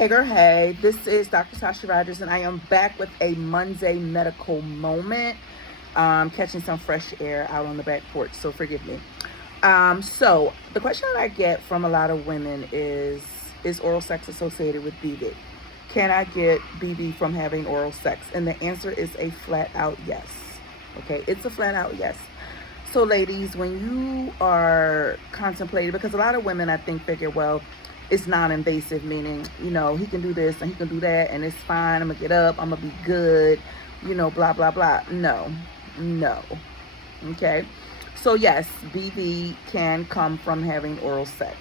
Hey girl, hey, this is Dr. Tasha Rogers, and I am back with a Monday medical moment. Catching some fresh air out on the back porch, so forgive me. So the question that I get from a lot of women is oral sex associated with BV? Can I get BV from having oral sex? And the answer is a flat out yes. Okay, it's a flat out yes. So ladies, when you are contemplating, because a lot of women I think figure, well, it's non-invasive, meaning, he can do this and he can do that and it's fine, I'm gonna get up, I'm gonna be good, blah blah blah. No. Okay, so yes, BV can come from having oral sex,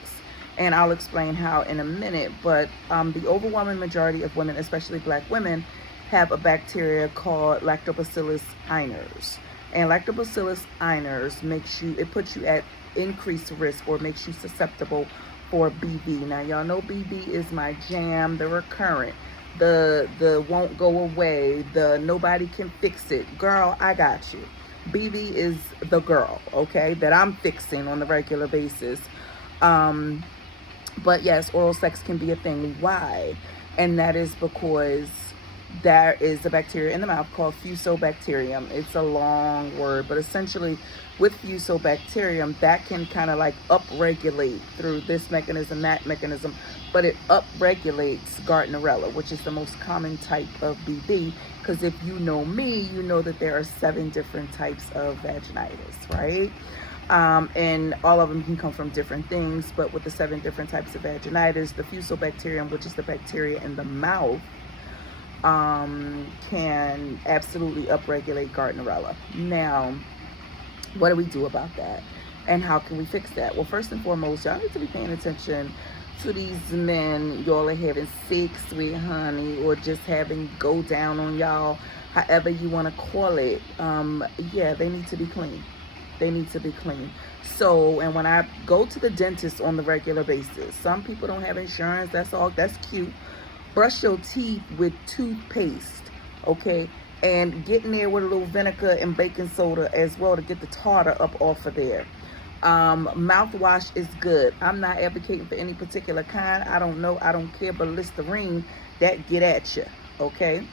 and I'll explain how in a minute. But the overwhelming majority of women, especially black women, have a bacteria called Lactobacillus iners. And Lactobacillus iners puts you at increased risk, or makes you susceptible for BV. Now y'all know BV is my jam, the recurrent, the won't go away, the nobody can fix it. Girl, I got you. BV is the girl, okay, that I'm fixing on the regular basis. But yes, oral sex can be a thing. Why? And that is because there is a bacteria in the mouth called Fusobacterium. It's a long word, but essentially with Fusobacterium, that can kind of like upregulate through this mechanism, that mechanism, but it upregulates Gardnerella, which is the most common type of BV. Because if you know me, you know that there are 7 different types of vaginitis, right? And all of them can come from different things, but with the 7 different types of vaginitis, the Fusobacterium, which is the bacteria in the mouth, can absolutely upregulate Gardnerella. Now, what do we do about that? And how can we fix that? Well, first and foremost, y'all need to be paying attention to these men y'all are having sex with, honey, or just having go down on y'all, however you want to call it. Yeah, they need to be clean. They need to be clean. So, and when I go to the dentist on the regular basis, some people don't have insurance. That's cute. Brush your teeth with toothpaste, okay? And get in there with a little vinegar and baking soda as well to get the tartar up off of there. Mouthwash is good. I'm not advocating for any particular kind. I don't know. I don't care. But Listerine, that get at you, okay?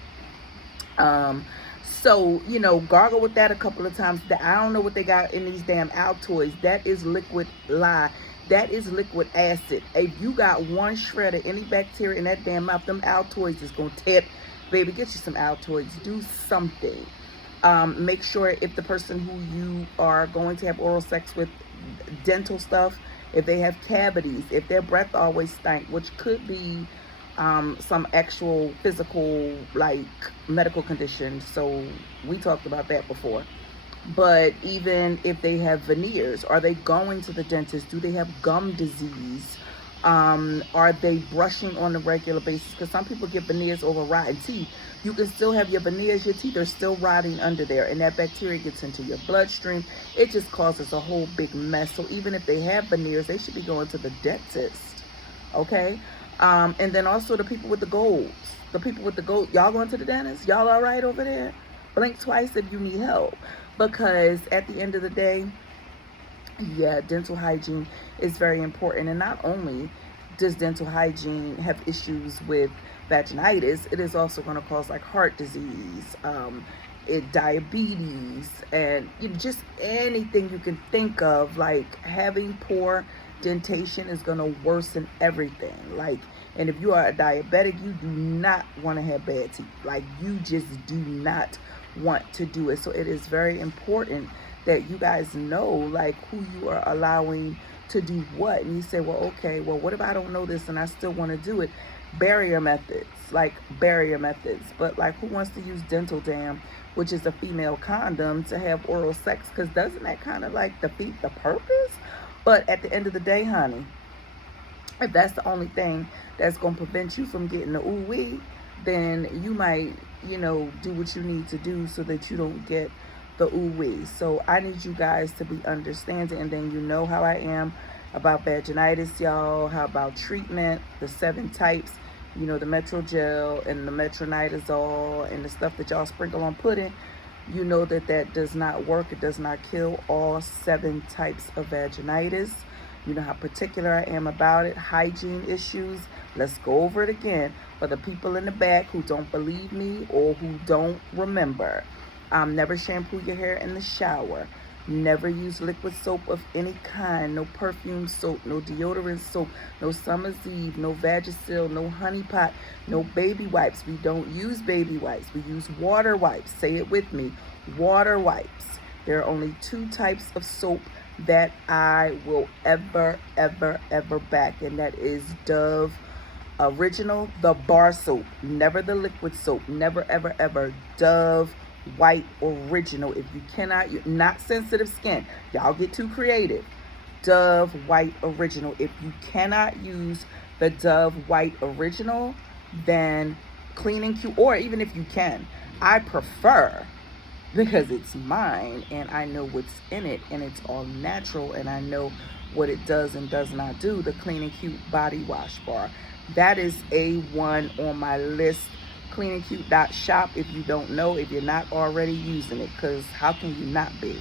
So, gargle with that a couple of times. I don't know what they got in these damn Altoids. That is liquid lye. That is liquid acid. If you got one shred of any bacteria in that damn mouth, them Altoids is going to tear. Baby, get you some Altoids. Do something. Make sure if the person who you are going to have oral sex with, dental stuff, if they have cavities, if their breath always stank, which could be some actual physical, like, medical condition. So we talked about that before. But even if they have veneers, are they going to the dentist? Do they have gum disease? Are they brushing on a regular basis? Because some people get veneers over rotten teeth. You can still have your veneers, your teeth are still rotting under there, and that bacteria gets into your bloodstream. It just causes a whole big mess. So even if they have veneers, they should be going to the dentist, okay? And then also the people with the golds. Y'all going to the dentist? Y'all all right over there? Blink twice if you need help. Because at the end of the day, yeah, dental hygiene is very important. And not only does dental hygiene have issues with vaginitis, it is also going to cause like heart disease, diabetes, and just anything you can think of. Like, having poor dentation is going to worsen everything. Like, and if you are a diabetic, you do not want to have bad teeth. Like, you just do not want to do it. So it is very important that you guys know, like, who you are allowing to do what. And you say, well, okay, well, what if I don't know this and I still want to do it? Barrier methods. But like, who wants to use dental dam, which is a female condom, to have oral sex? Because doesn't that kind of like defeat the purpose? But at the end of the day, honey, if that's the only thing that's going to prevent you from getting the ooh-wee, then you might, do what you need to do so that you don't get the ooh-wee. So I need you guys to be understanding, and then you know how I am about vaginitis, y'all, how about treatment, the 7 types, the Metrogel and the metronidazole and the stuff that y'all sprinkle on pudding. You know that does not work. It does not kill all 7 types of vaginitis. You know how particular I am about it. Hygiene issues, Let's go over it again for the people in the back who don't believe me or who don't remember. Never shampoo your hair in the shower. Never use liquid soap of any kind. No perfume soap, no deodorant soap, no Summer's Eve, no Vagisil, no honey pot, no baby wipes. We don't use baby wipes. We use water wipes. Say it with me. Water wipes. There are only 2 types of soap that I will ever back, and that is Dove Original, the bar soap, never the liquid soap, never ever Dove White Original. If you cannot, you're not sensitive skin, y'all get too creative. Dove White Original. If you cannot use the Dove White Original, then Clean and Cute, or even if you can, I prefer, because it's mine and I know what's in it and it's all natural and I know what it does and does not do, the Clean and Cute body wash bar. That is A1 on my list. cleanandcute.shop if you don't know, if you're not already using it, because how can you not be?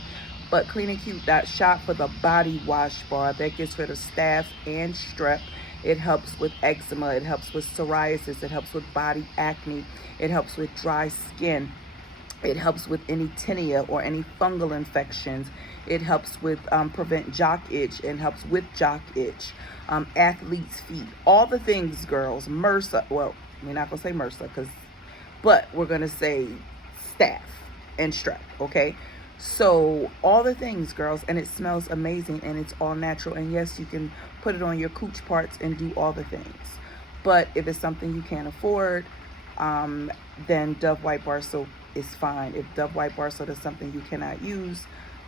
But cleanandcute.shop for the body wash bar that gets rid of staph and strep. It helps with eczema, it helps with psoriasis, it helps with body acne, it helps with dry skin. It helps with any tinea or any fungal infections. It helps with prevent jock itch and helps with jock itch. Athlete's feet, all the things, girls. MRSA, well, we're not gonna say MRSA, but we're gonna say staph and strep, okay? So all the things, girls, and it smells amazing and it's all natural. And yes, you can put it on your cooch parts and do all the things. But if it's something you can't afford, then Dove White Bar Soap is fine. If Dove White Bar Soap is something you cannot use,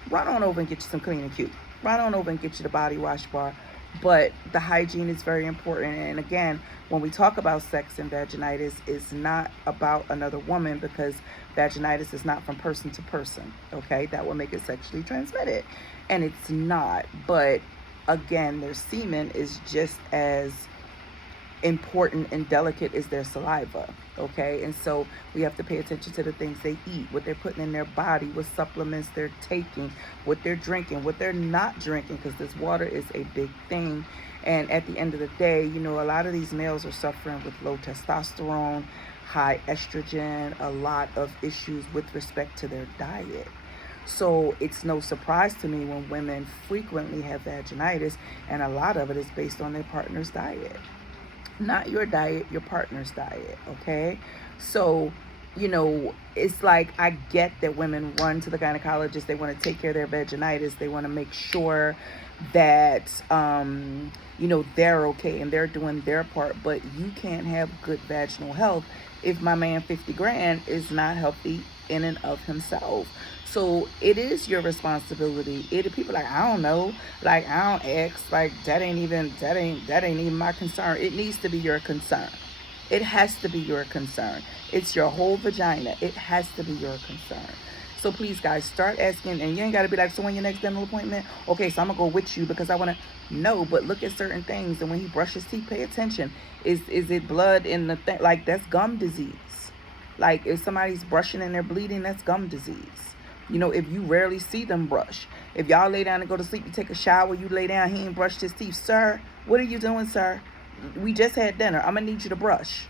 run on over and get you some Clean and Cute. Run on over and get you the body wash bar. But the hygiene is very important. And again, when we talk about sex and vaginitis, it's not about another woman, because vaginitis is not from person to person, okay? That will make it sexually transmitted. And it's not. But again, their semen is just as important and delicate as their saliva, okay? And so we have to pay attention to the things they eat, what they're putting in their body, what supplements they're taking, what they're drinking, what they're not drinking, because this water is a big thing. And at the end of the day, you know, a lot of these males are suffering with low testosterone, high estrogen, a lot of issues with respect to their diet. So it's no surprise to me when women frequently have vaginitis, and a lot of it is based on their partner's diet. Not your diet, your partner's diet, okay? So, you know, it's like, I get that women run to the gynecologist. They want to take care of their vaginitis. They want to make sure that, you know, they're okay and they're doing their part. But you can't have good vaginal health if my man 50 grand is not healthy in and of himself. So it is your responsibility. People like, I don't know, like, I don't ask, like, that ain't even my concern. It needs to be your concern. It has to be your concern. It's your whole vagina. It has to be your concern. So please, guys, start asking. And you ain't got to be like, so when your next dental appointment? Okay, so I'm going to go with you because I want to know. But look at certain things. And when he brushes teeth, pay attention. Is it blood in the thing? Like, that's gum disease. Like, if somebody's brushing and they're bleeding, that's gum disease. You know, if you rarely see them brush. If y'all lay down and go to sleep, you take a shower, you lay down, he ain't brushed his teeth. Sir, what are you doing, sir? We just had dinner. I'm going to need you to brush.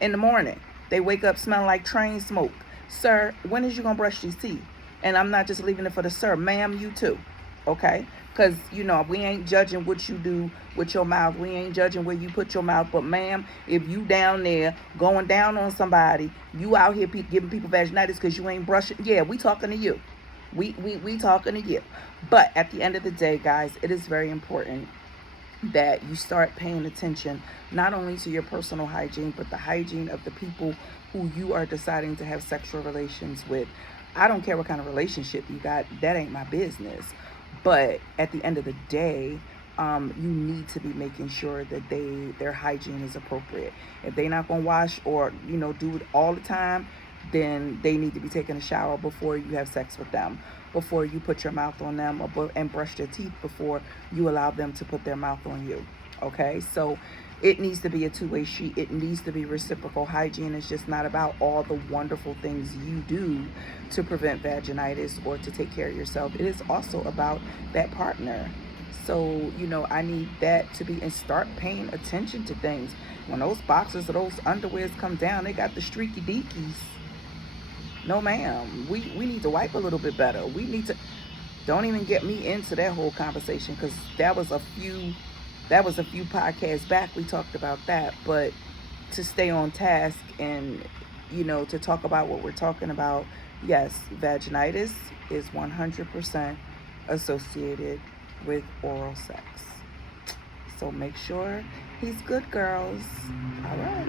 In the morning, they wake up smelling like train smoke. Sir, when is you going to brush these teeth? And I'm not just leaving it for the sir. Ma'am, you too. Okay? Because, you know, we ain't judging what you do with your mouth. We ain't judging where you put your mouth. But, ma'am, if you down there going down on somebody, you out here giving people vaginitis because you ain't brushing. Yeah, we talking to you. We talking to you. But at the end of the day, guys, it is very important that you start paying attention not only to your personal hygiene, but the hygiene of the people who you are deciding to have sexual relations with. I don't care what kind of relationship you got. That ain't my business. But at the end of the day, you need to be making sure that their hygiene is appropriate. If they're not going to wash or, you know, do it all the time, then they need to be taking a shower before you have sex with them, before you put your mouth on them, and brush their teeth before you allow them to put their mouth on you. Okay? So it needs to be a two-way street. It needs to be reciprocal. Hygiene is just not about all the wonderful things you do to prevent vaginitis or to take care of yourself. It is also about that partner. So, I need that to be, and start paying attention to things. When those boxes or those underwears come down, they got the streaky deakies. No, ma'am. We need to wipe a little bit better. We need to. Don't even get me into that whole conversation, because that was a few podcasts back we talked about that. But to stay on task and to talk about what we're talking about, yes, vaginitis is 100% associated with oral sex. So make sure he's good, girls. All right.